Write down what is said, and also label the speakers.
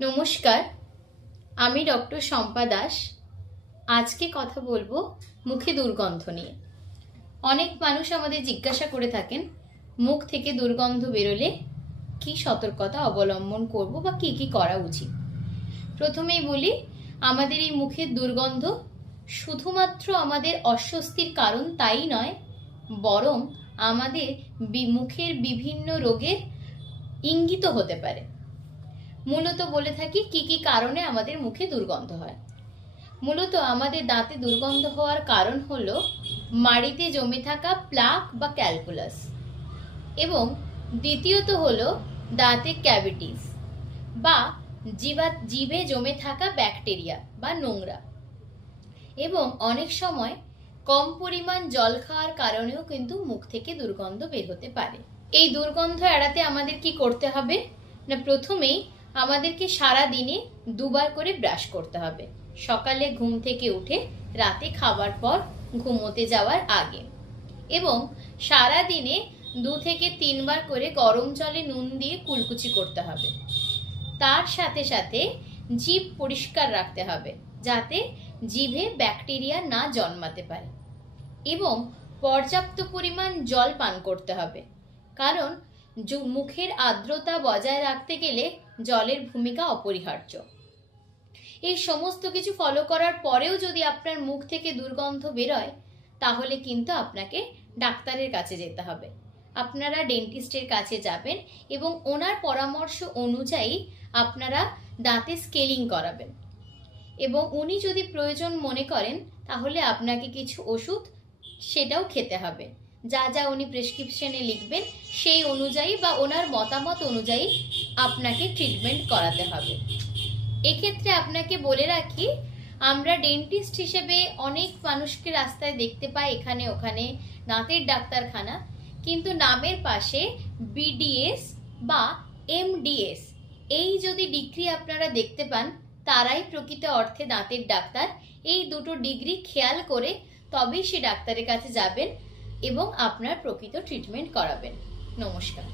Speaker 1: নমস্কার, আমি ডক্টর শম্পা দাস। আজকে কথা বলব মুখে দুর্গন্ধ নিয়ে। অনেক মানুষ আমাদের জিজ্ঞাসা করে থাকেন, মুখ থেকে দুর্গন্ধ বেরোলে কি সতর্কতা অবলম্বন করব বা কি কি করা উচিত? প্রথমেই বলি, আমাদের এই মুখের দুর্গন্ধ শুধুমাত্র আমাদের অস্বস্তির কারণ তাই নয়, বরং আমাদের মুখের বিভিন্ন রোগের ইঙ্গিত হতে পারে। মূলত বলে থাকি কি কি কারণে আমাদের মুখে দুর্গন্ধ হয়। মূলত আমাদের দাঁতে দুর্গন্ধ হওয়ার কারণ হলো মাড়িতে জমে থাকা প্লাক বা ক্যালকুলাস এবং দ্বিতীয়ত হলো দাঁতে ক্যাভিটিস বা জিবা জিভে জমে থাকা ব্যাকটেরিয়া বা নোংরা এবং অনেক সময় কম পরিমাণ জল খাওয়ার কারণেও কিন্তু মুখ থেকে দুর্গন্ধ বের হতে পারে। এই দুর্গন্ধ এড়াতে আমাদের কি করতে হবে? না, প্রথমেই আমাদেরকে সারা দিনে দুবার করে ব্রাশ করতে হবে। সকালে ঘুম থেকে উঠে রাতে খাবার পর ঘুমোতে যাওয়ার আগে। এবং সারা দিনে দু থেকে তিনবার করে গরম জলে নুন দিয়ে কুলকুচি করতে হবে। তার সাথে সাথে জিভ পরিষ্কার রাখতে হবে, যাতে জিভে ব্যাকটেরিয়া না জন্মাতে পারে। এবং পর্যাপ্ত পরিমাণ জল পান করতে হবে। কারণ মুখের আর্দ্রতা বজায় রাখতে গেলে জলের ভূমিকা অপরিহার্য। এই সমস্ত কিছু ফলো করার পরেও যদি আপনার মুখ থেকে দুর্গন্ধ বেরোয়, তাহলে কিন্তু আপনাকে ডাক্তারের কাছে যেতে হবে। আপনারা ডেন্টিস্টের কাছে যাবেন এবং ওনার পরামর্শ অনুযায়ী আপনারা দাঁতে স্কেলিং করাবেন। এবং উনি যদি প্রয়োজন মনে করেন, তাহলে আপনাকে কিছু ওষুধ সেটাও খেতে হবে। যা যা উনি প্রেসক্রিপশনে লিখবেন, সেই অনুযায়ী বা ওনার মতামত অনুযায়ী আপনাকে ট্রিটমেন্ট করাতে হবে। এক্ষেত্রে আপনাকে বলে রাখি, আমরা ডেন্টিস্ট হিসেবে অনেক মানুষকে রাস্তায় দেখতে পাই এখানে ওখানে দাঁতের ডাক্তারখানা, কিন্তু নামের পাশে বিডিএস বা এমডিএস এই যদি ডিগ্রি আপনারা দেখতে পান, তারাই প্রকৃত অর্থে দাঁতের ডাক্তার। এই দুটো ডিগ্রি খেয়াল করে তবেই সে ডাক্তারের কাছে যাবেন। এবং আপনার প্রকৃত ট্রিটমেন্ট করাবেন। নমস্কার।